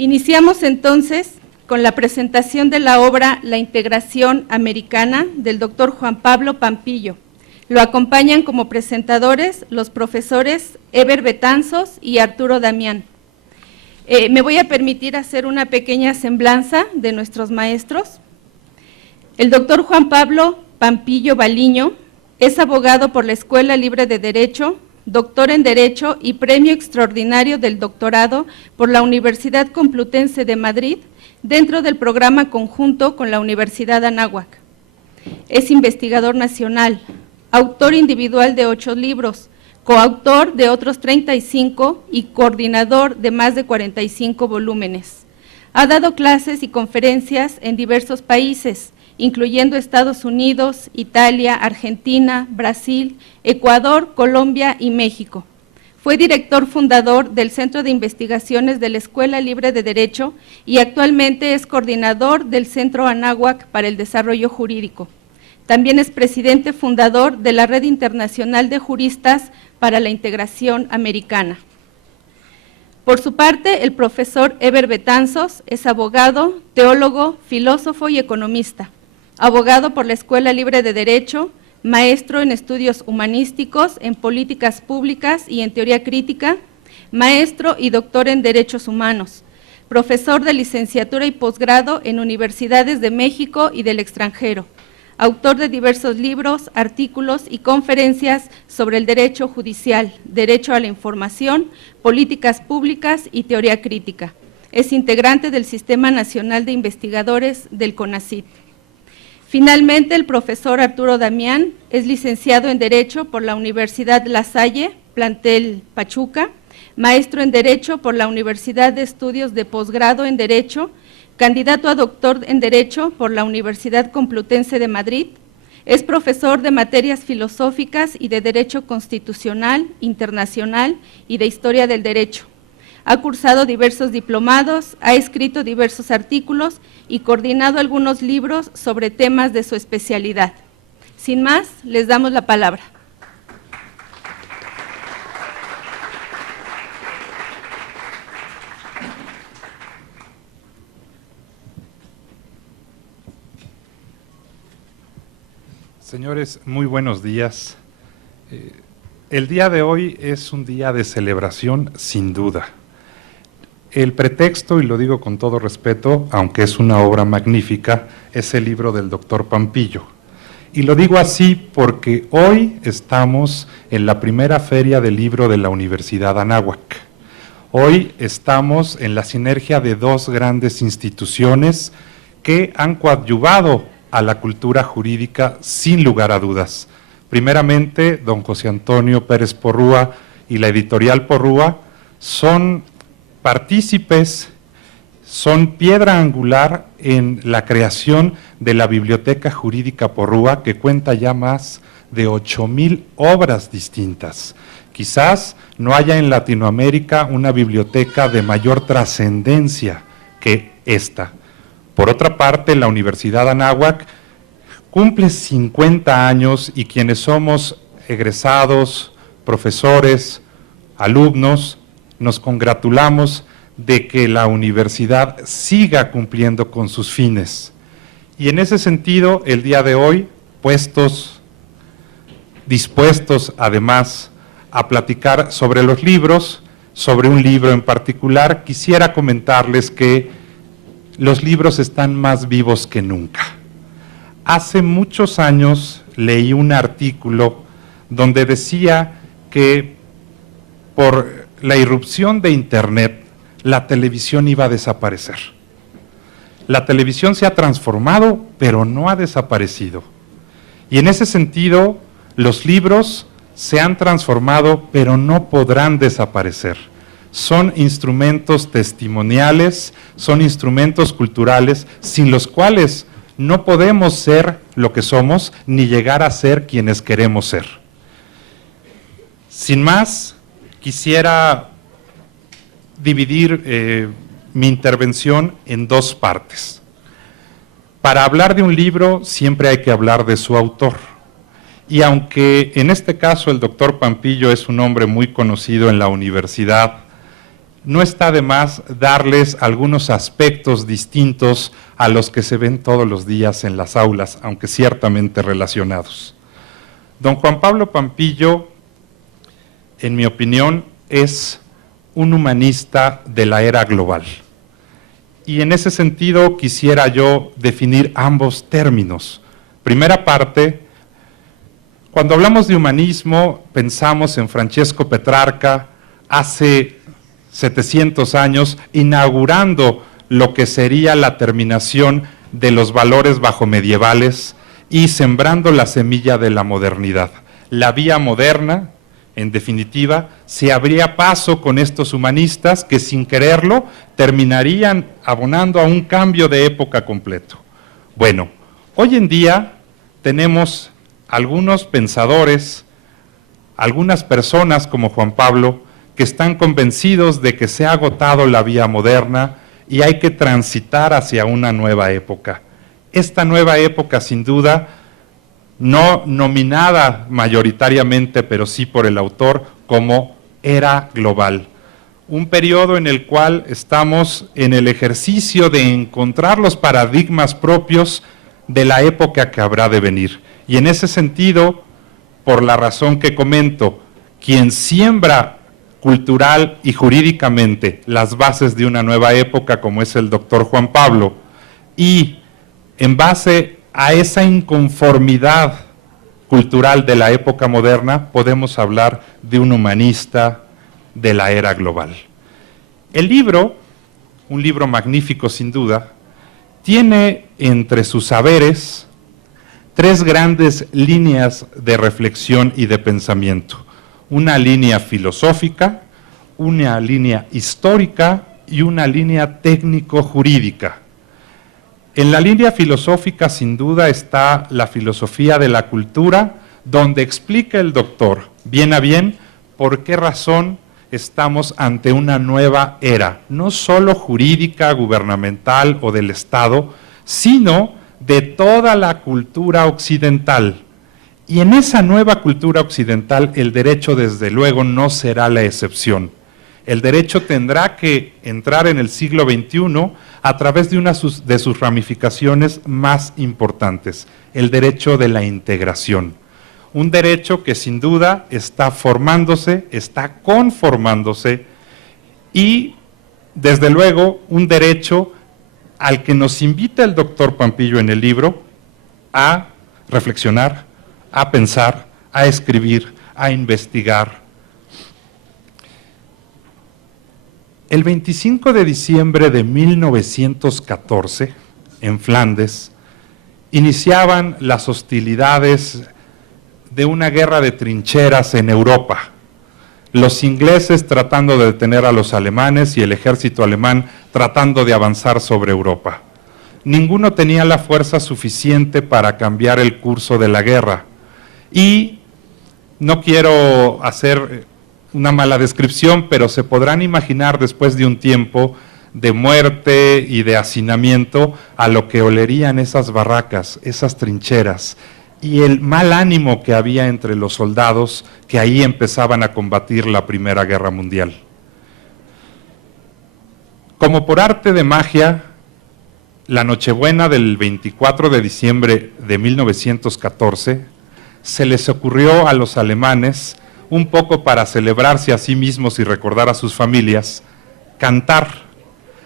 Iniciamos entonces con la presentación de la obra La Integración Americana del doctor Juan Pablo Pampillo. Lo acompañan como presentadores los profesores Eber Betanzos y Arturo Damián. Me voy a permitir hacer una pequeña semblanza de nuestros maestros. El doctor Juan Pablo Pampillo Baliño es abogado por la Escuela Libre de Derecho, doctor en Derecho y premio extraordinario del doctorado por la Universidad Complutense de Madrid dentro del programa conjunto con la Universidad Anáhuac. Es investigador nacional, autor individual de 8 libros, coautor de otros 35 y coordinador de más de 45 volúmenes. Ha dado clases y conferencias en diversos países, incluyendo Estados Unidos, Italia, Argentina, Brasil, Ecuador, Colombia y México. Fue director fundador del Centro de Investigaciones de la Escuela Libre de Derecho y actualmente es coordinador del Centro Anáhuac para el Desarrollo Jurídico. También es presidente fundador de la Red Internacional de Juristas para la Integración Americana. Por su parte, el profesor Eber Betanzos es abogado, teólogo, filósofo y economista, abogado por la Escuela Libre de Derecho, maestro en estudios humanísticos, en políticas públicas y en teoría crítica, maestro y doctor en derechos humanos, profesor de licenciatura y posgrado en universidades de México y del extranjero, autor de diversos libros, artículos y conferencias sobre el derecho judicial, derecho a la información, políticas públicas y teoría crítica. Es integrante del Sistema Nacional de Investigadores del CONACYT. Finalmente, el profesor Arturo Damián es licenciado en Derecho por la Universidad La Salle, plantel Pachuca, maestro en Derecho por la Universidad de Estudios de Posgrado en Derecho, candidato a doctor en Derecho por la Universidad Complutense de Madrid, es profesor de materias filosóficas y de Derecho Constitucional, Internacional y de Historia del Derecho. Ha cursado diversos diplomados, ha escrito diversos artículos y coordinado algunos libros sobre temas de su especialidad. Sin más, les damos la palabra. Señores, muy buenos días. El día de hoy es un día de celebración, sin duda. El pretexto, y lo digo con todo respeto, aunque es una obra magnífica, es el libro del doctor Pampillo. Y lo digo así porque hoy estamos en la primera feria del libro de la Universidad Anáhuac. Hoy estamos en la sinergia de 2 grandes instituciones que han coadyuvado a la cultura jurídica sin lugar a dudas. Primeramente, don José Antonio Pérez Porrúa y la editorial Porrúa son partícipes, son piedra angular en la creación de la Biblioteca Jurídica Porrúa, que cuenta ya más de 8,000 obras distintas. Quizás no haya en Latinoamérica una biblioteca de mayor trascendencia que esta. Por otra parte, la Universidad Anáhuac cumple 50 años y quienes somos egresados, profesores, alumnos, nos congratulamos de que la universidad siga cumpliendo con sus fines. Y en ese sentido, el día de hoy, dispuestos además a platicar sobre los libros, sobre un libro en particular, quisiera comentarles que los libros están más vivos que nunca. Hace muchos años leí un artículo donde decía que por la irrupción de Internet, la televisión iba a desaparecer. La televisión se ha transformado, pero no ha desaparecido. Y en ese sentido, los libros se han transformado, pero no podrán desaparecer. Son instrumentos testimoniales, son instrumentos culturales, sin los cuales no podemos ser lo que somos, ni llegar a ser quienes queremos ser. Sin más, quisiera dividir mi intervención en 2 partes. Para hablar de un libro, siempre hay que hablar de su autor. Y aunque en este caso el doctor Pampillo es un hombre muy conocido en la universidad, no está de más darles algunos aspectos distintos a los que se ven todos los días en las aulas, aunque ciertamente relacionados. Don Juan Pablo Pampillo, en mi opinión, es un humanista de la era global. Y en ese sentido quisiera yo definir ambos términos. Primera parte, cuando hablamos de humanismo, pensamos en Francesco Petrarca hace 700 años, inaugurando lo que sería la terminación de los valores bajomedievales y sembrando la semilla de la modernidad. La vía moderna, en definitiva, se abría paso con estos humanistas que sin quererlo terminarían abonando a un cambio de época completo. Bueno, hoy en día tenemos algunos pensadores, algunas personas como Juan Pablo, que están convencidos de que se ha agotado la vía moderna y hay que transitar hacia una nueva época. Esta nueva época, sin duda, no nominada mayoritariamente, pero sí por el autor, como era global. Un periodo en el cual estamos en el ejercicio de encontrar los paradigmas propios de la época que habrá de venir. Y en ese sentido, por la razón que comento, quien siembra cultural y jurídicamente las bases de una nueva época, como es el doctor Juan Pablo, y en base a esa inconformidad cultural de la época moderna, podemos hablar de un humanista de la era global. El libro, un libro magnífico sin duda, tiene entre sus saberes tres grandes líneas de reflexión y de pensamiento. Una línea filosófica, una línea histórica y una línea técnico-jurídica. En la línea filosófica, sin duda, está la filosofía de la cultura, donde explica el doctor, bien a bien, por qué razón estamos ante una nueva era, no solo jurídica, gubernamental o del Estado, sino de toda la cultura occidental. Y en esa nueva cultura occidental, el derecho, desde luego, no será la excepción. El derecho tendrá que entrar en el siglo XXI a través de una de sus ramificaciones más importantes, el derecho de la integración. Un derecho que sin duda está formándose, está conformándose y, desde luego, un derecho al que nos invita el doctor Pampillo en el libro a reflexionar, a pensar, a escribir, a investigar. El 25 de diciembre de 1914, en Flandes, iniciaban las hostilidades de una guerra de trincheras en Europa. Los ingleses tratando de detener a los alemanes y el ejército alemán tratando de avanzar sobre Europa. Ninguno tenía la fuerza suficiente para cambiar el curso de la guerra. Y no quiero hacer una mala descripción, pero se podrán imaginar después de un tiempo de muerte y de hacinamiento a lo que olerían esas barracas, esas trincheras, y el mal ánimo que había entre los soldados que ahí empezaban a combatir la Primera Guerra Mundial. Como por arte de magia, la Nochebuena del 24 de diciembre de 1914 se les ocurrió a los alemanes, un poco para celebrarse a sí mismos y recordar a sus familias, cantar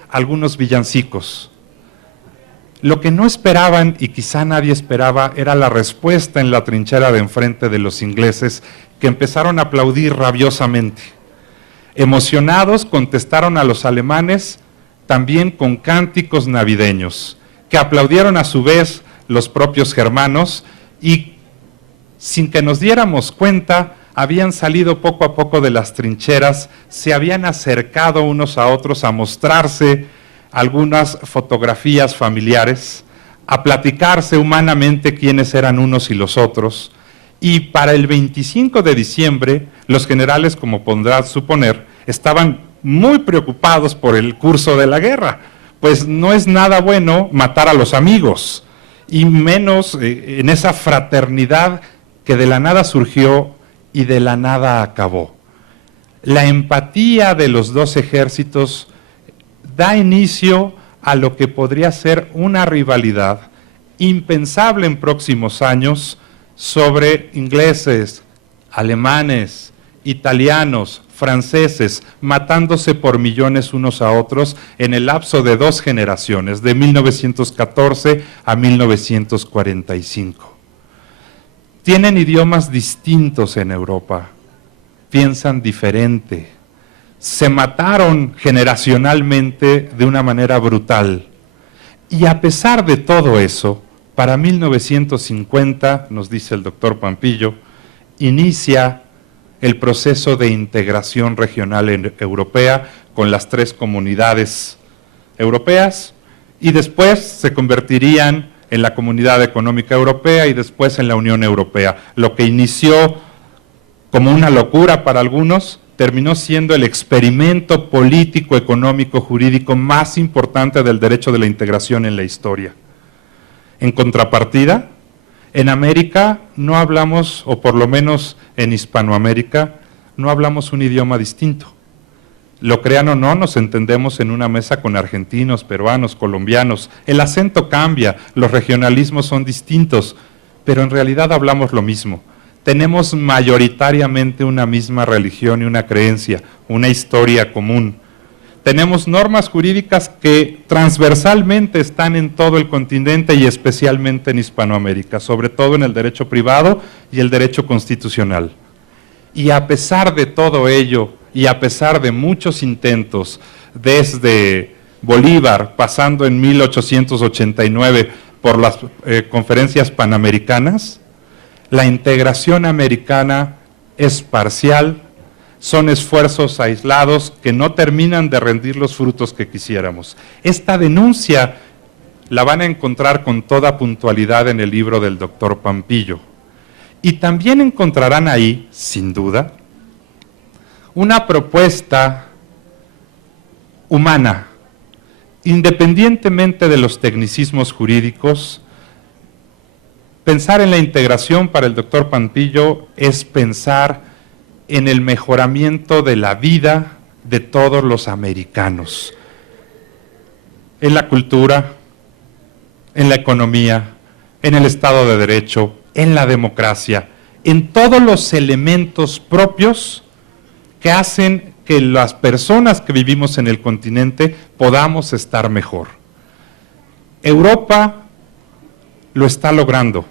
algunos villancicos. Lo que no esperaban, y quizá nadie esperaba, era la respuesta en la trinchera de enfrente de los ingleses, que empezaron a aplaudir rabiosamente. Emocionados, contestaron a los alemanes también con cánticos navideños, que aplaudieron a su vez los propios germanos y, sin que nos diéramos cuenta, habían salido poco a poco de las trincheras, se habían acercado unos a otros a mostrarse algunas fotografías familiares, a platicarse humanamente quiénes eran unos y los otros, y para el 25 de diciembre, los generales, como podrás suponer, estaban muy preocupados por el curso de la guerra, pues no es nada bueno matar a los amigos, y menos en esa fraternidad que de la nada surgió y de la nada acabó. La empatía de los dos ejércitos da inicio a lo que podría ser una rivalidad impensable en próximos años sobre ingleses, alemanes, italianos, franceses, matándose por millones unos a otros en el lapso de 2 generaciones, de 1914 a 1945. Tienen idiomas distintos en Europa, piensan diferente, se mataron generacionalmente de una manera brutal. Y a pesar de todo eso, para 1950, nos dice el doctor Pampillo, inicia el proceso de integración regional europea con las 3 comunidades europeas y después se convertirían en la Comunidad Económica Europea y después en la Unión Europea. Lo que inició como una locura para algunos terminó siendo el experimento político, económico, jurídico más importante del derecho de la integración en la historia. En contrapartida, en América no hablamos, o por lo menos en Hispanoamérica, no hablamos un idioma distinto. Lo crean o no, nos entendemos en una mesa con argentinos, peruanos, colombianos. El acento cambia, los regionalismos son distintos, pero en realidad hablamos lo mismo. Tenemos mayoritariamente una misma religión y una creencia, una historia común. Tenemos normas jurídicas que transversalmente están en todo el continente y especialmente en Hispanoamérica, sobre todo en el derecho privado y el derecho constitucional. Y a pesar de todo ello, y a pesar de muchos intentos, desde Bolívar, pasando en 1889 por las conferencias panamericanas, la integración americana es parcial, son esfuerzos aislados que no terminan de rendir los frutos que quisiéramos. Esta denuncia la van a encontrar con toda puntualidad en el libro del doctor Pampillo. Y también encontrarán ahí, sin duda, una propuesta humana, independientemente de los tecnicismos jurídicos. Pensar en la integración para el doctor Pampillo es pensar en el mejoramiento de la vida de todos los americanos, en la cultura, en la economía, en el Estado de Derecho, en la democracia, en todos los elementos propios que hacen que las personas que vivimos en el continente podamos estar mejor. Europa lo está logrando.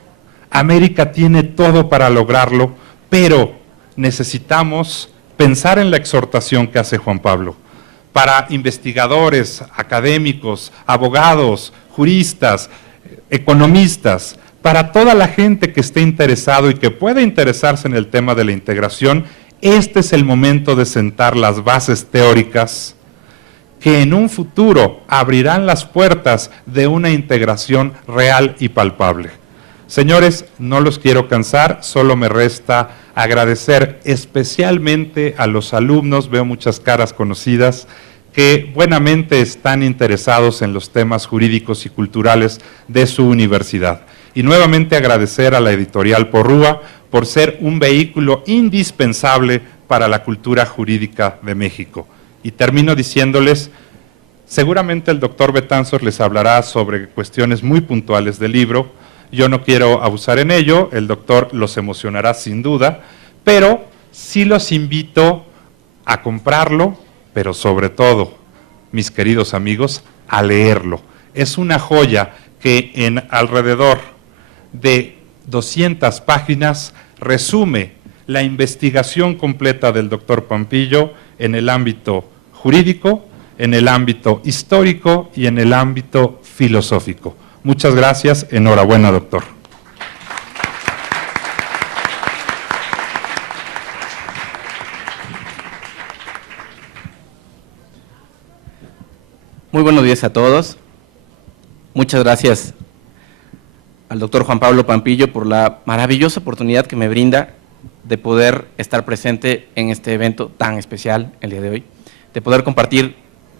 América tiene todo para lograrlo, pero necesitamos pensar en la exhortación que hace Juan Pablo para investigadores, académicos, abogados, juristas, economistas, para toda la gente que esté interesado y que pueda interesarse en el tema de la integración. Este es el momento de sentar las bases teóricas que en un futuro abrirán las puertas de una integración real y palpable. Señores, no los quiero cansar, solo me resta agradecer especialmente a los alumnos, veo muchas caras conocidas, que buenamente están interesados en los temas jurídicos y culturales de su universidad. Y nuevamente agradecer a la editorial Porrúa por ser un vehículo indispensable para la cultura jurídica de México. Y termino diciéndoles, seguramente el doctor Betanzos les hablará sobre cuestiones muy puntuales del libro. Yo no quiero abusar en ello, el doctor los emocionará sin duda, pero sí los invito a comprarlo, pero sobre todo, mis queridos amigos, a leerlo. Es una joya que en alrededor de 200 páginas resume la investigación completa del doctor Pampillo en el ámbito jurídico, en el ámbito histórico y en el ámbito filosófico. Muchas gracias, enhorabuena, doctor. Muy buenos días a todos. Muchas gracias al doctor Juan Pablo Pampillo por la maravillosa oportunidad que me brinda de poder estar presente en este evento tan especial el día de hoy, de poder compartir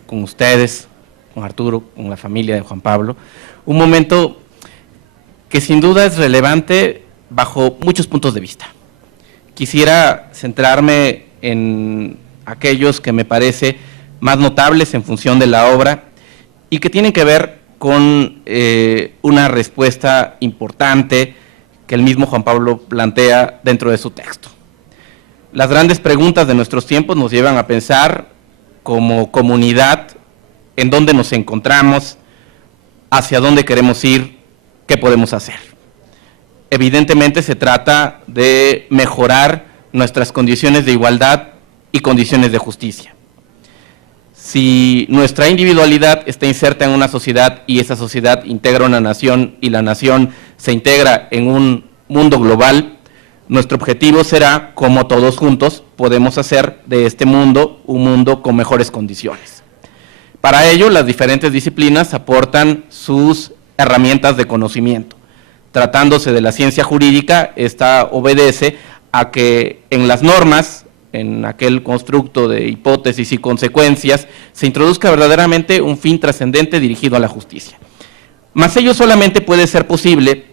con ustedes, con Arturo, con la familia de Juan Pablo, un momento que sin duda es relevante bajo muchos puntos de vista. Quisiera centrarme en aquellos que me parece más notables en función de la obra y que tienen que ver con una respuesta importante que el mismo Juan Pablo plantea dentro de su texto. Las grandes preguntas de nuestros tiempos nos llevan a pensar como comunidad en dónde nos encontramos, hacia dónde queremos ir, qué podemos hacer. Evidentemente se trata de mejorar nuestras condiciones de igualdad y condiciones de justicia. Si nuestra individualidad está inserta en una sociedad y esa sociedad integra una nación y la nación se integra en un mundo global, nuestro objetivo será, como todos juntos, podemos hacer de este mundo un mundo con mejores condiciones. Para ello, las diferentes disciplinas aportan sus herramientas de conocimiento. Tratándose de la ciencia jurídica, esta obedece a que en las normas, en aquel constructo de hipótesis y consecuencias, se introduzca verdaderamente un fin trascendente dirigido a la justicia. Mas ello solamente puede ser posible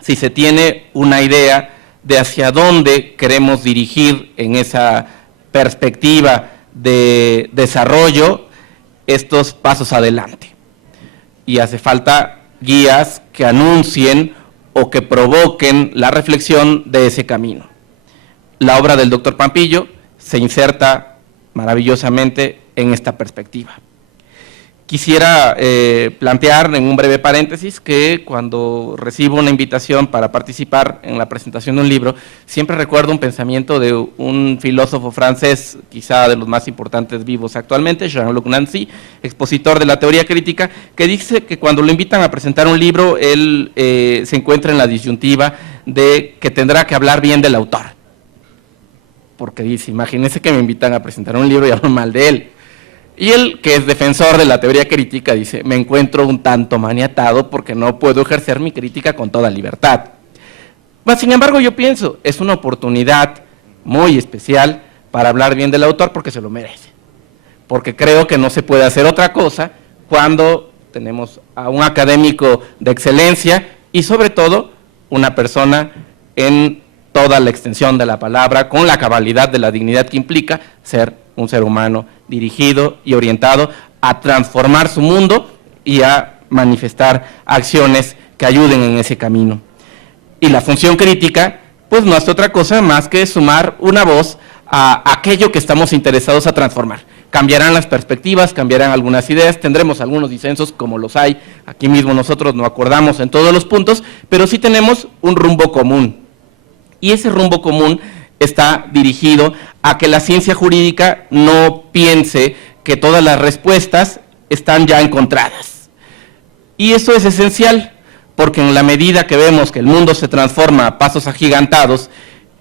si se tiene una idea de hacia dónde queremos dirigir en esa perspectiva de desarrollo estos pasos adelante. Y hace falta guías que anuncien o que provoquen la reflexión de ese camino. La obra del doctor Pampillo se inserta maravillosamente en esta perspectiva. Quisiera plantear en un breve paréntesis que cuando recibo una invitación para participar en la presentación de un libro, siempre recuerdo un pensamiento de un filósofo francés, quizá de los más importantes vivos actualmente, Jean-Luc Nancy, expositor de la teoría crítica, que dice que cuando lo invitan a presentar un libro, él se encuentra en la disyuntiva de que tendrá que hablar bien del autor. Porque dice, imagínense que me invitan a presentar un libro y hablo mal de él. Y él, que es defensor de la teoría crítica, dice, me encuentro un tanto maniatado porque no puedo ejercer mi crítica con toda libertad. Mas, sin embargo, yo pienso, es una oportunidad muy especial para hablar bien del autor porque se lo merece. Porque creo que no se puede hacer otra cosa cuando tenemos a un académico de excelencia y, sobre todo, una persona en toda la extensión de la palabra, con la cabalidad de la dignidad que implica ser un ser humano dirigido y orientado a transformar su mundo y a manifestar acciones que ayuden en ese camino. Y la función crítica, pues no hace otra cosa más que sumar una voz a aquello que estamos interesados a transformar. Cambiarán las perspectivas, cambiarán algunas ideas, tendremos algunos disensos como los hay, aquí mismo nosotros no acordamos en todos los puntos, pero sí tenemos un rumbo común. Y ese rumbo común está dirigido a que la ciencia jurídica no piense que todas las respuestas están ya encontradas. Y eso es esencial, porque en la medida que vemos que el mundo se transforma a pasos agigantados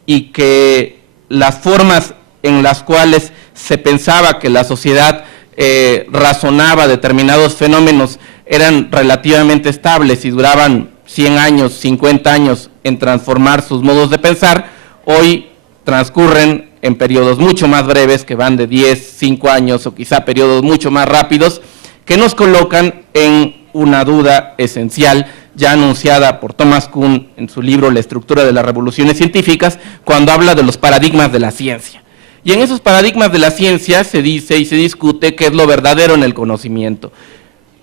y que las formas en las cuales se pensaba que la sociedad razonaba determinados fenómenos eran relativamente estables y duraban 100 años, 50 años en transformar sus modos de pensar, hoy transcurren en periodos mucho más breves, que van de 10, 5 años o quizá periodos mucho más rápidos, que nos colocan en una duda esencial, ya anunciada por Thomas Kuhn en su libro La estructura de las revoluciones científicas, cuando habla de los paradigmas de la ciencia. Y en esos paradigmas de la ciencia se dice y se discute qué es lo verdadero en el conocimiento.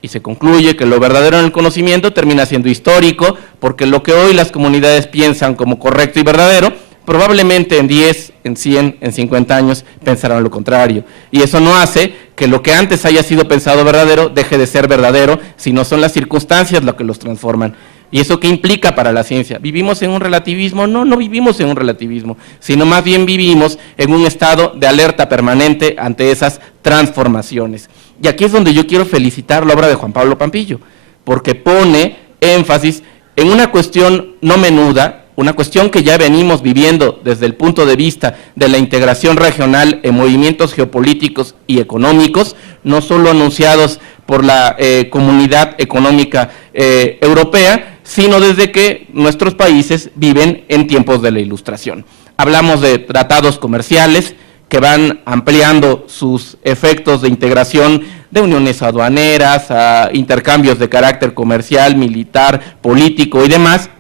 Y se concluye que lo verdadero en el conocimiento termina siendo histórico, porque lo que hoy las comunidades piensan como correcto y verdadero, probablemente en 10, en 100, en 50 años pensarán lo contrario. Y eso no hace que lo que antes haya sido pensado verdadero deje de ser verdadero, sino son las circunstancias lo que los transforman. ¿Y eso qué implica para la ciencia? ¿Vivimos en un relativismo? No, no vivimos en un relativismo, sino más bien vivimos en un estado de alerta permanente ante esas transformaciones. Y aquí es donde yo quiero felicitar la obra de Juan Pablo Pampillo, porque pone énfasis en una cuestión no menuda, una cuestión que ya venimos viviendo desde el punto de vista de la integración regional en movimientos geopolíticos y económicos, no solo anunciados por la Comunidad Económica Europea, sino desde que nuestros países viven en tiempos de la Ilustración. Hablamos de tratados comerciales que van ampliando sus efectos de integración de uniones aduaneras, a intercambios de carácter comercial, militar, político y demás,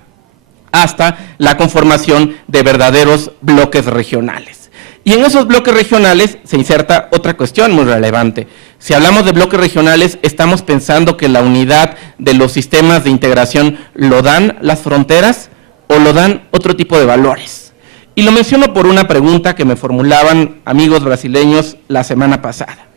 hasta la conformación de verdaderos bloques regionales. Y en esos bloques regionales se inserta otra cuestión muy relevante. Si hablamos de bloques regionales, estamos pensando que la unidad de los sistemas de integración lo dan las fronteras o lo dan otro tipo de valores. Y lo menciono por una pregunta que me formulaban amigos brasileños la semana pasada.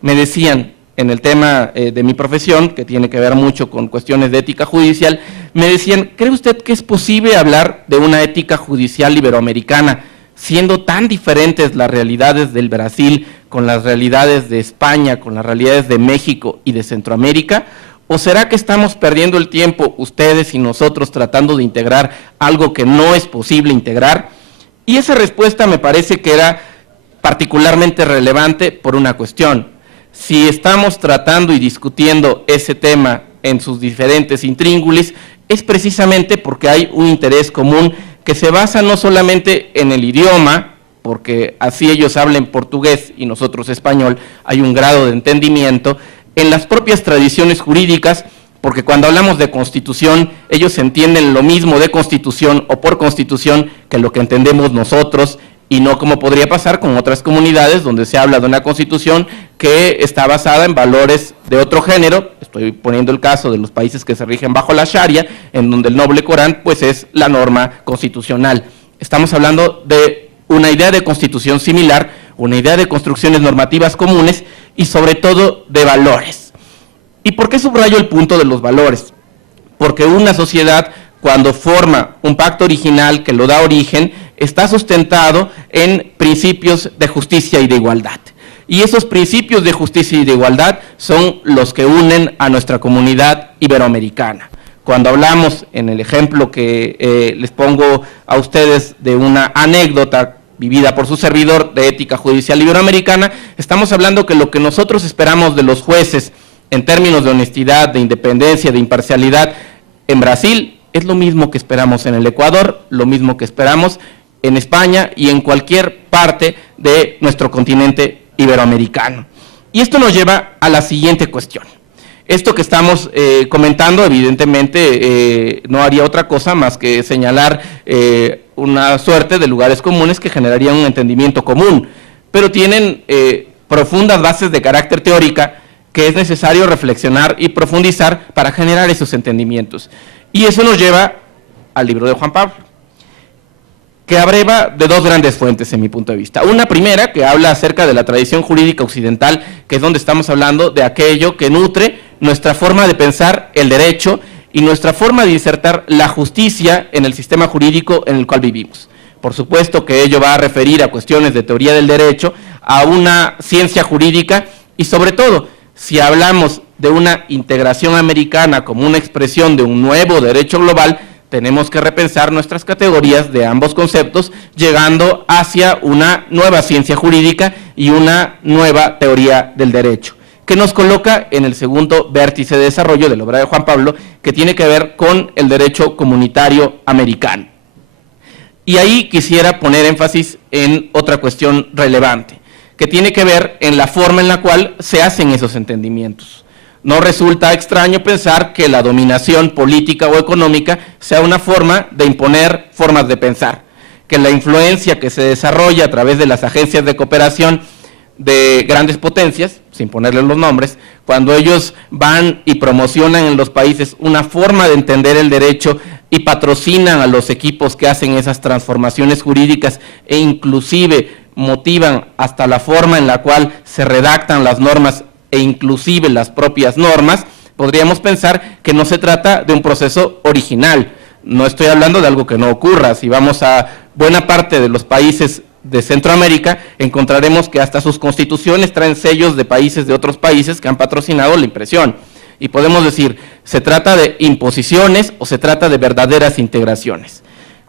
Me decían, en el tema de mi profesión, que tiene que ver mucho con cuestiones de ética judicial, me decían, ¿cree usted que es posible hablar de una ética judicial iberoamericana, siendo tan diferentes las realidades del Brasil con las realidades de España, con las realidades de México y de Centroamérica? ¿O será que estamos perdiendo el tiempo, ustedes y nosotros, tratando de integrar algo que no es posible integrar? Y esa respuesta me parece que era particularmente relevante por una cuestión. Si estamos tratando y discutiendo ese tema en sus diferentes intríngulis, es precisamente porque hay un interés común que se basa no solamente en el idioma, porque así ellos hablen portugués y nosotros español, hay un grado de entendimiento, en las propias tradiciones jurídicas, porque cuando hablamos de constitución, ellos entienden lo mismo de constitución o por constitución que lo que entendemos nosotros, y no como podría pasar con otras comunidades donde se habla de una constitución que está basada en valores de otro género. Estoy poniendo el caso de los países que se rigen bajo la Sharia, en donde el noble Corán pues es la norma constitucional. Estamos hablando de una idea de constitución similar, una idea de construcciones normativas comunes y sobre todo de valores. ¿Y por qué subrayo el punto de los valores? Porque una sociedad, cuando forma un pacto original que lo da origen, está sustentado en principios de justicia y de igualdad. Y esos principios de justicia y de igualdad son los que unen a nuestra comunidad iberoamericana. Cuando hablamos, en el ejemplo que les pongo a ustedes de una anécdota vivida por su servidor de ética judicial iberoamericana, estamos hablando que lo que nosotros esperamos de los jueces en términos de honestidad, de independencia, de imparcialidad en Brasil, es lo mismo que esperamos en el Ecuador, lo mismo que esperamos en España y en cualquier parte de nuestro continente iberoamericano. Y esto nos lleva a la siguiente cuestión. Esto que estamos comentando, evidentemente, no haría otra cosa más que señalar una suerte de lugares comunes que generarían un entendimiento común, pero tienen profundas bases de carácter teórica que es necesario reflexionar y profundizar para generar esos entendimientos. Y eso nos lleva al libro de Juan Pablo, que abreva de dos grandes fuentes en mi punto de vista. Una primera, que habla acerca de la tradición jurídica occidental, que es donde estamos hablando de aquello que nutre nuestra forma de pensar el derecho y nuestra forma de insertar la justicia en el sistema jurídico en el cual vivimos. Por supuesto que ello va a referir a cuestiones de teoría del derecho, a una ciencia jurídica y sobre todo, si hablamos de una integración americana como una expresión de un nuevo derecho global, tenemos que repensar nuestras categorías de ambos conceptos, llegando hacia una nueva ciencia jurídica y una nueva teoría del derecho, que nos coloca en el segundo vértice de desarrollo de la obra de Juan Pablo, que tiene que ver con el derecho comunitario americano. Y ahí quisiera poner énfasis en otra cuestión relevante, que tiene que ver en la forma en la cual se hacen esos entendimientos. No resulta extraño pensar que la dominación política o económica sea una forma de imponer formas de pensar, que la influencia que se desarrolla a través de las agencias de cooperación de grandes potencias, sin ponerles los nombres, cuando ellos van y promocionan en los países una forma de entender el derecho y patrocinan a los equipos que hacen esas transformaciones jurídicas e inclusive motivan hasta la forma en la cual se redactan las normas e inclusive las propias normas, podríamos pensar que no se trata de un proceso original. No estoy hablando de algo que no ocurra. Si vamos a buena parte de los países de Centroamérica, encontraremos que hasta sus constituciones traen sellos de países de otros países que han patrocinado la impresión. Y podemos decir, ¿se trata de imposiciones o se trata de verdaderas integraciones?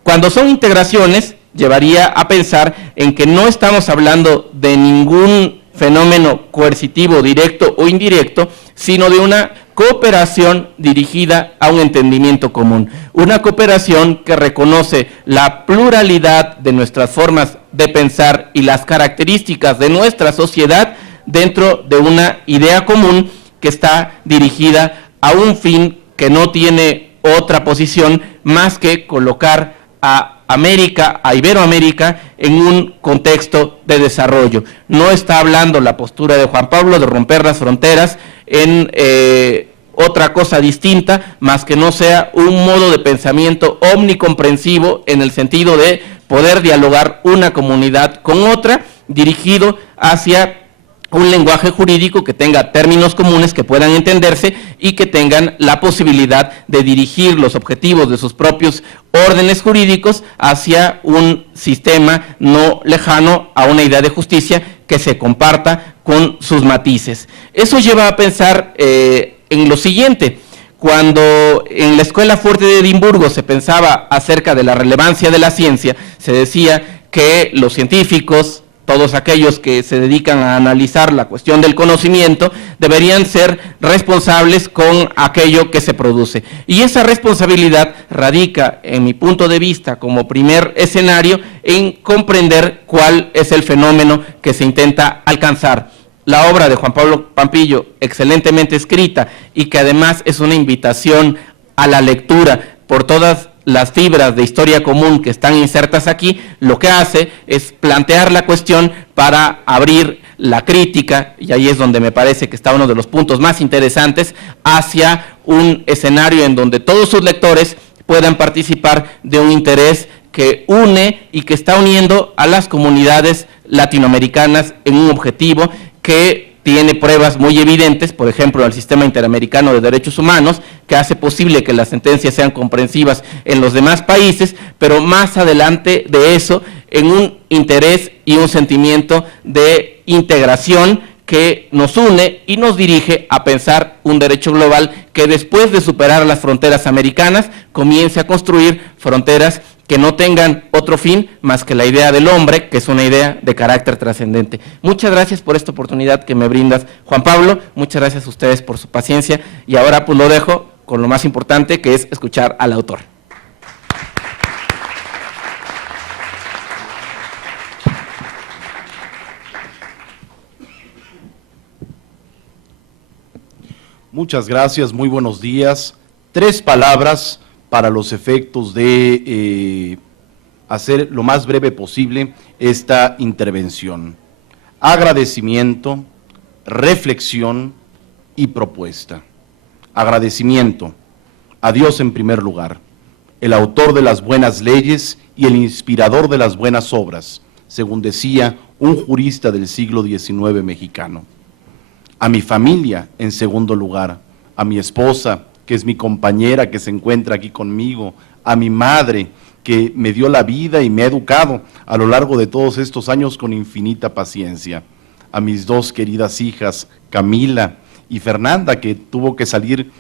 Cuando son integraciones, llevaría a pensar en que no estamos hablando de ningún fenómeno coercitivo directo o indirecto, sino de una cooperación dirigida a un entendimiento común, una cooperación que reconoce la pluralidad de nuestras formas de pensar y las características de nuestra sociedad dentro de una idea común que está dirigida a un fin que no tiene otra posición más que colocar a América, a Iberoamérica, en un contexto de desarrollo. No está hablando la postura de Juan Pablo de romper las fronteras en otra cosa distinta, más que no sea un modo de pensamiento omnicomprensivo en el sentido de poder dialogar una comunidad con otra, dirigido hacia un lenguaje jurídico que tenga términos comunes que puedan entenderse y que tengan la posibilidad de dirigir los objetivos de sus propios órdenes jurídicos hacia un sistema no lejano a una idea de justicia que se comparta con sus matices. Eso lleva a pensar en lo siguiente: cuando en la Escuela Fuerte de Edimburgo se pensaba acerca de la relevancia de la ciencia, se decía que los científicos, todos aquellos que se dedican a analizar la cuestión del conocimiento, deberían ser responsables con aquello que se produce. Y esa responsabilidad radica, en mi punto de vista, como primer escenario, en comprender cuál es el fenómeno que se intenta alcanzar. La obra de Juan Pablo Pampillo, excelentemente escrita y que además es una invitación a la lectura por todas las fibras de historia común que están insertas aquí, lo que hace es plantear la cuestión para abrir la crítica, y ahí es donde me parece que está uno de los puntos más interesantes, hacia un escenario en donde todos sus lectores puedan participar de un interés que une y que está uniendo a las comunidades latinoamericanas en un objetivo que tiene pruebas muy evidentes, por ejemplo, al Sistema Interamericano de Derechos Humanos, que hace posible que las sentencias sean comprensivas en los demás países, pero más adelante de eso, en un interés y un sentimiento de integración que nos une y nos dirige a pensar un derecho global que, después de superar las fronteras americanas, comience a construir fronteras que no tengan otro fin más que la idea del hombre, que es una idea de carácter trascendente. Muchas gracias por esta oportunidad que me brindas, Juan Pablo. Muchas gracias a ustedes por su paciencia, y ahora pues lo dejo con lo más importante, que es escuchar al autor. Muchas gracias, muy buenos días. 3 palabras para los efectos de hacer lo más breve posible esta intervención. Agradecimiento, reflexión y propuesta. Agradecimiento a Dios en primer lugar, el autor de las buenas leyes y el inspirador de las buenas obras, según decía un jurista del siglo XIX mexicano. A mi familia en segundo lugar, a mi esposa, que es mi compañera, que se encuentra aquí conmigo, a mi madre, que me dio la vida y me ha educado a lo largo de todos estos años con infinita paciencia, a mis 2 queridas hijas, Camila y Fernanda, que tuvo que salir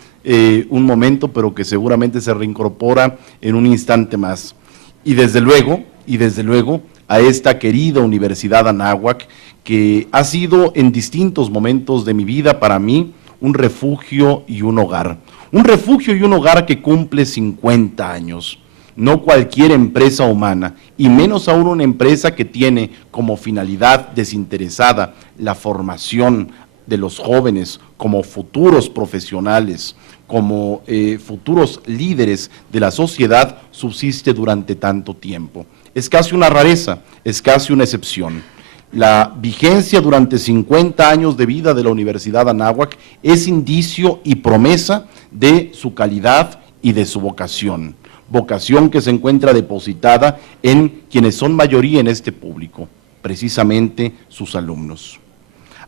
un momento, pero que seguramente se reincorpora en un instante más, y desde luego, a esta querida Universidad Anáhuac, que ha sido en distintos momentos de mi vida para mí un refugio y un hogar. Un refugio y un hogar que cumple 50 años. No cualquier empresa humana, y menos aún una empresa que tiene como finalidad desinteresada la formación de los jóvenes como futuros profesionales, como futuros líderes de la sociedad, subsiste durante tanto tiempo. Es casi una rareza, es casi una excepción. La vigencia durante 50 años de vida de la Universidad Anáhuac es indicio y promesa de su calidad y de su vocación. Vocación que se encuentra depositada en quienes son mayoría en este público, precisamente sus alumnos.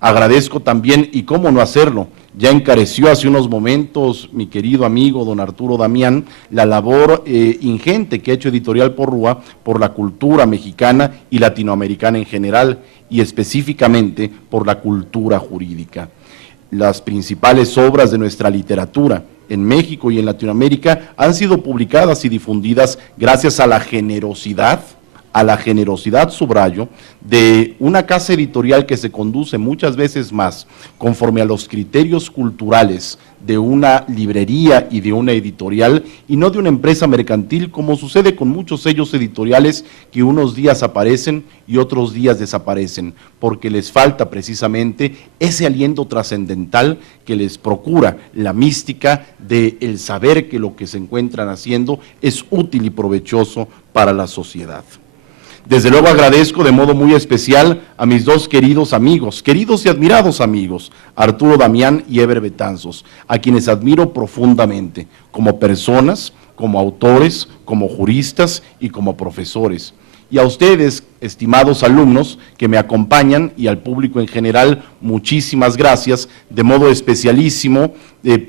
Agradezco también, y cómo no hacerlo, ya encareció hace unos momentos mi querido amigo don Arturo Damián, la labor ingente que ha hecho Editorial Porrúa por la cultura mexicana y latinoamericana en general, y específicamente por la cultura jurídica. Las principales obras de nuestra literatura en México y en Latinoamérica han sido publicadas y difundidas gracias a la generosidad, subrayo, de una casa editorial que se conduce muchas veces más conforme a los criterios culturales de una librería y de una editorial, y no de una empresa mercantil, como sucede con muchos sellos editoriales que unos días aparecen y otros días desaparecen, porque les falta precisamente ese aliento trascendental que les procura la mística del saber que lo que se encuentran haciendo es útil y provechoso para la sociedad. Desde luego agradezco de modo muy especial a mis dos queridos amigos, queridos y admirados amigos, Arturo Damián y Eber Betanzos, a quienes admiro profundamente, como personas, como autores, como juristas y como profesores. Y a ustedes, estimados alumnos que me acompañan, y al público en general, muchísimas gracias, de modo especialísimo,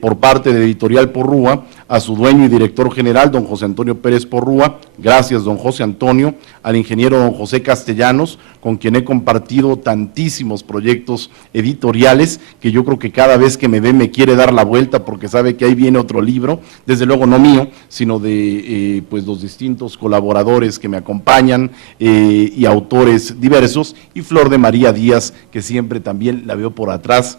por parte de Editorial Porrúa, a su dueño y director general, don José Antonio Pérez Porrúa, gracias don José Antonio, al ingeniero don José Castellanos, con quien he compartido tantísimos proyectos editoriales, que yo creo que cada vez que me ve me quiere dar la vuelta, porque sabe que ahí viene otro libro, desde luego no mío, sino de pues los distintos colaboradores que me acompañan, y autores diversos, y Flor de María Díaz, que siempre también la veo por atrás,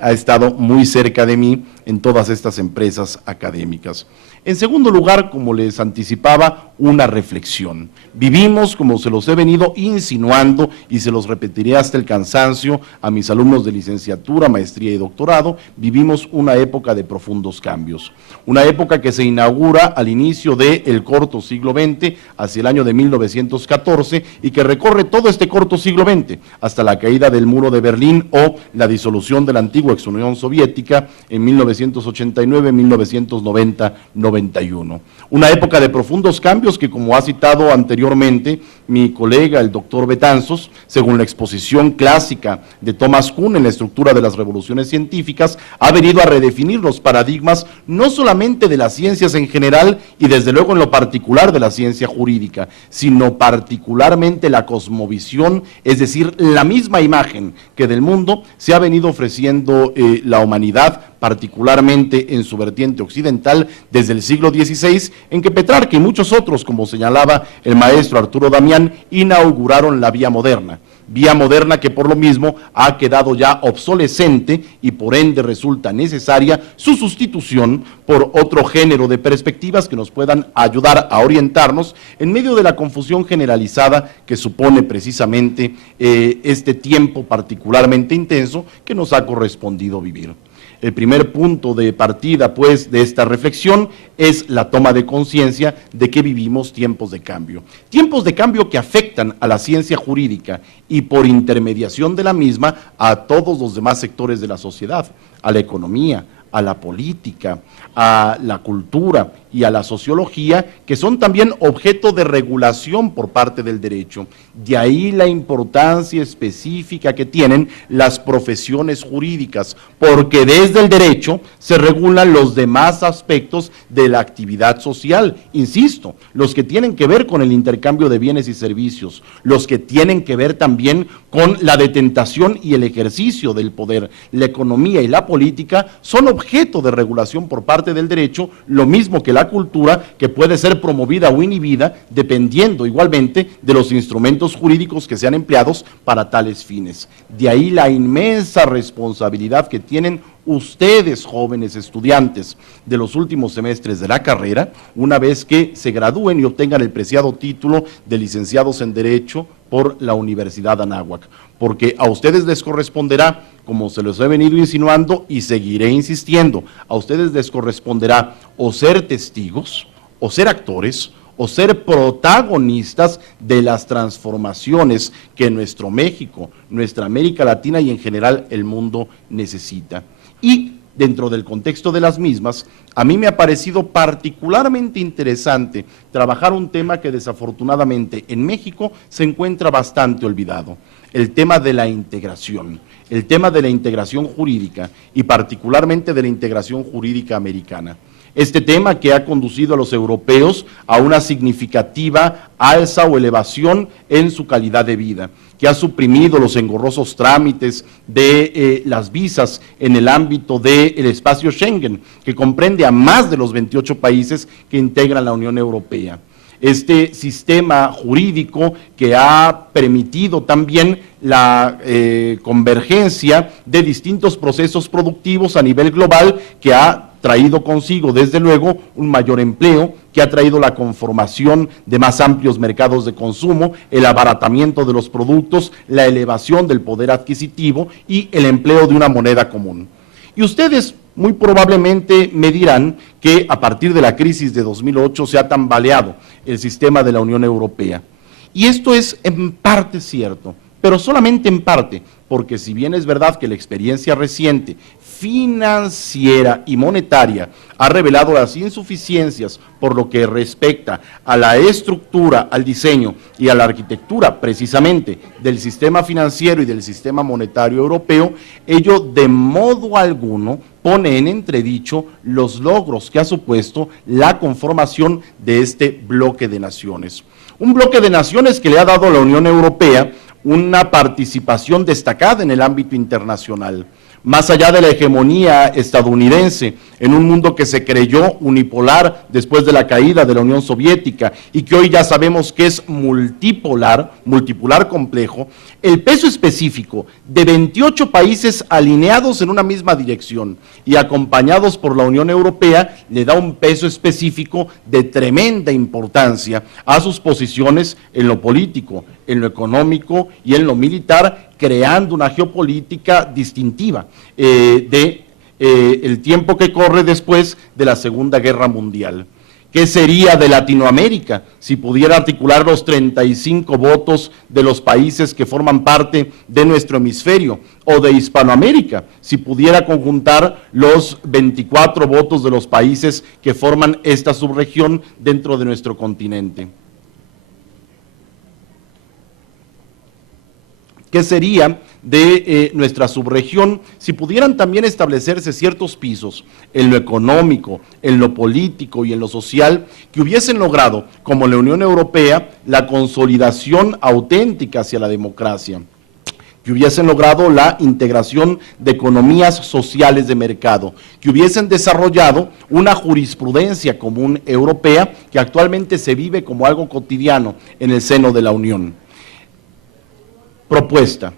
ha estado muy cerca de mí en todas estas empresas académicas. En segundo lugar, como les anticipaba, una reflexión. Vivimos, como se los he venido insinuando y se los repetiré hasta el cansancio a mis alumnos de licenciatura, maestría y doctorado, vivimos una época de profundos cambios. Una época que se inaugura al inicio del corto siglo XX, hacia el año de 1914, y que recorre todo este corto siglo XX, hasta la caída del muro de Berlín o la disolución de la antigua ex Unión Soviética en 1989, 1990, 91. Una época de profundos cambios que, como ha citado anteriormente mi colega, el doctor Betanzos, según la exposición clásica de Thomas Kuhn en la estructura de las revoluciones científicas, ha venido a redefinir los paradigmas no solamente de las ciencias en general y desde luego en lo particular de la ciencia jurídica, sino particularmente la cosmovisión, es decir, la misma imagen que del mundo se ha venido ofreciendo la humanidad, particularmente en su vertiente occidental, desde el siglo XVI, en que Petrarca y muchos otros, como señalaba el maestro Arturo Damián, inauguraron la vía moderna que por lo mismo ha quedado ya obsolescente y por ende resulta necesaria su sustitución por otro género de perspectivas que nos puedan ayudar a orientarnos en medio de la confusión generalizada que supone precisamente este tiempo particularmente intenso que nos ha correspondido vivir. El primer punto de partida, pues, de esta reflexión es la toma de conciencia de que vivimos tiempos de cambio que afectan a la ciencia jurídica y por intermediación de la misma a todos los demás sectores de la sociedad, a la economía, a la política, a la cultura y a la sociología, que son también objeto de regulación por parte del derecho. De ahí la importancia específica que tienen las profesiones jurídicas, porque desde el derecho se regulan los demás aspectos de la actividad social, insisto, los que tienen que ver con el intercambio de bienes y servicios, los que tienen que ver también con la detentación y el ejercicio del poder. La economía y la política son objeto de regulación por parte del derecho, lo mismo que la cultura, que puede ser promovida o inhibida dependiendo igualmente de los instrumentos jurídicos que sean empleados para tales fines. De ahí la inmensa responsabilidad que tienen ustedes, jóvenes estudiantes de los últimos semestres de la carrera, una vez que se gradúen y obtengan el preciado título de licenciados en Derecho por la Universidad Anáhuac, porque a ustedes les corresponderá, como se los he venido insinuando y seguiré insistiendo, a ustedes les corresponderá o ser testigos, o ser actores, o ser protagonistas de las transformaciones que nuestro México, nuestra América Latina y en general el mundo necesita. Y dentro del contexto de las mismas, a mí me ha parecido particularmente interesante trabajar un tema que desafortunadamente en México se encuentra bastante olvidado, el tema de la integración, jurídica y particularmente de la integración jurídica americana. Este tema que ha conducido a los europeos a una significativa alza o elevación en su calidad de vida, que ha suprimido los engorrosos trámites de las visas en el ámbito del espacio Schengen, que comprende a más de los 28 países que integran la Unión Europea. Este sistema jurídico que ha permitido también la convergencia de distintos procesos productivos a nivel global, que ha traído consigo, desde luego, un mayor empleo, que ha traído la conformación de más amplios mercados de consumo, el abaratamiento de los productos, la elevación del poder adquisitivo y el empleo de una moneda común. Y ustedes, muy probablemente me dirán que a partir de la crisis de 2008 se ha tambaleado el sistema de la Unión Europea. Y esto es en parte cierto, pero solamente en parte, porque si bien es verdad que la experiencia reciente, financiera y monetaria, ha revelado las insuficiencias por lo que respecta a la estructura, al diseño y a la arquitectura precisamente del sistema financiero y del sistema monetario europeo, ello de modo alguno pone en entredicho los logros que ha supuesto la conformación de este bloque de naciones. Un bloque de naciones que le ha dado a la Unión Europea una participación destacada en el ámbito internacional. Más allá de la hegemonía estadounidense en un mundo que se creyó unipolar después de la caída de la Unión Soviética y que hoy ya sabemos que es multipolar complejo, el peso específico de 28 países alineados en una misma dirección y acompañados por la Unión Europea le da un peso específico de tremenda importancia a sus posiciones en lo político, en lo económico y en lo militar, creando una geopolítica distintiva el tiempo que corre después de la Segunda Guerra Mundial. ¿Qué sería de Latinoamérica si pudiera articular los 35 votos de los países que forman parte de nuestro hemisferio? O de Hispanoamérica, si pudiera conjuntar los 24 votos de los países que forman esta subregión dentro de nuestro continente. ¿Qué sería de nuestra subregión si pudieran también establecerse ciertos pisos en lo económico, en lo político y en lo social que hubiesen logrado, como la Unión Europea, la consolidación auténtica hacia la democracia? Que hubiesen logrado la integración de economías sociales de mercado, que hubiesen desarrollado una jurisprudencia común europea que actualmente se vive como algo cotidiano en el seno de la Unión. Propuesta.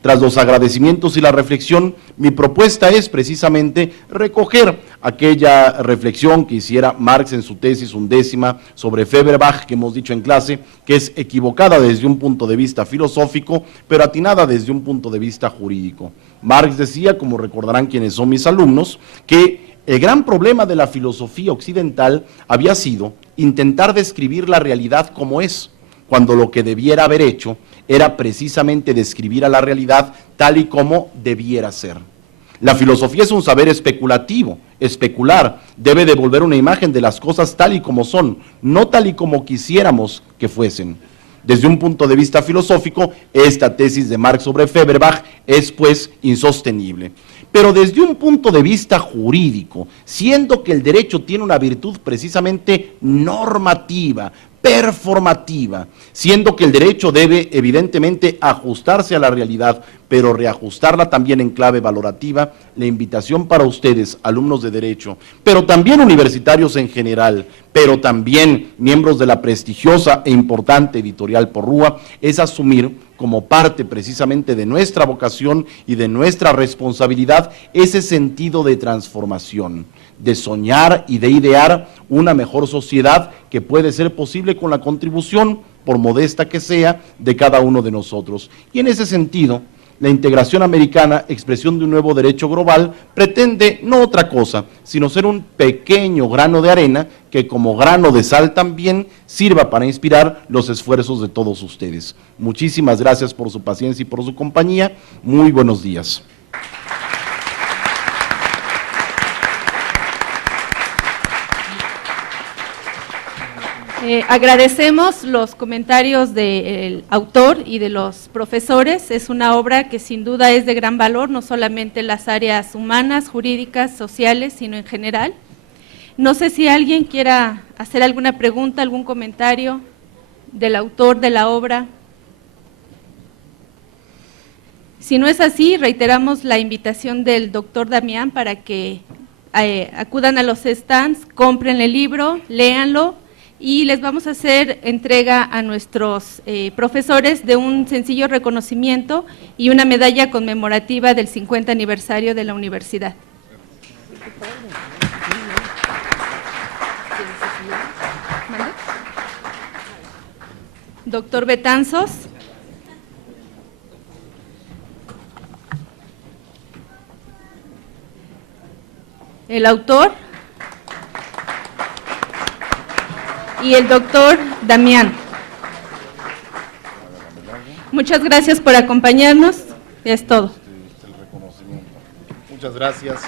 Tras los agradecimientos y la reflexión, mi propuesta es precisamente recoger aquella reflexión que hiciera Marx en su tesis 11ª sobre Feuerbach, que hemos dicho en clase, que es equivocada desde un punto de vista filosófico, pero atinada desde un punto de vista jurídico. Marx decía, como recordarán quienes son mis alumnos, que el gran problema de la filosofía occidental había sido intentar describir la realidad como es, cuando lo que debiera haber hecho era precisamente describir a la realidad tal y como debiera ser. La filosofía es un saber especulativo, especular, debe devolver una imagen de las cosas tal y como son, no tal y como quisiéramos que fuesen. Desde un punto de vista filosófico, esta tesis de Marx sobre Feuerbach es pues insostenible. Pero desde un punto de vista jurídico, siendo que el derecho tiene una virtud precisamente normativa, performativa, siendo que el derecho debe evidentemente ajustarse a la realidad, pero reajustarla también en clave valorativa, la invitación para ustedes, alumnos de Derecho, pero también universitarios en general, pero también miembros de la prestigiosa e importante editorial Porrúa, es asumir como parte precisamente de nuestra vocación y de nuestra responsabilidad ese sentido de transformación, de soñar y de idear una mejor sociedad que puede ser posible con la contribución, por modesta que sea, de cada uno de nosotros. Y en ese sentido, la integración americana, expresión de un nuevo derecho global, pretende no otra cosa, sino ser un pequeño grano de arena que como grano de sal también sirva para inspirar los esfuerzos de todos ustedes. Muchísimas gracias por su paciencia y por su compañía. Muy buenos días. Agradecemos los comentarios del autor y de los profesores. Es una obra que sin duda es de gran valor, no solamente en las áreas humanas, jurídicas, sociales, sino en general. No sé si alguien quiera hacer alguna pregunta, algún comentario del autor de la obra. Si no es así, reiteramos la invitación del doctor Damián para que acudan a los stands, compren el libro, léanlo, y les vamos a hacer entrega a nuestros profesores de un sencillo reconocimiento y una medalla conmemorativa del 50 aniversario de la universidad. Doctor Betanzos. el autor y el doctor Damián. Muchas gracias por acompañarnos. Es todo. Muchas gracias.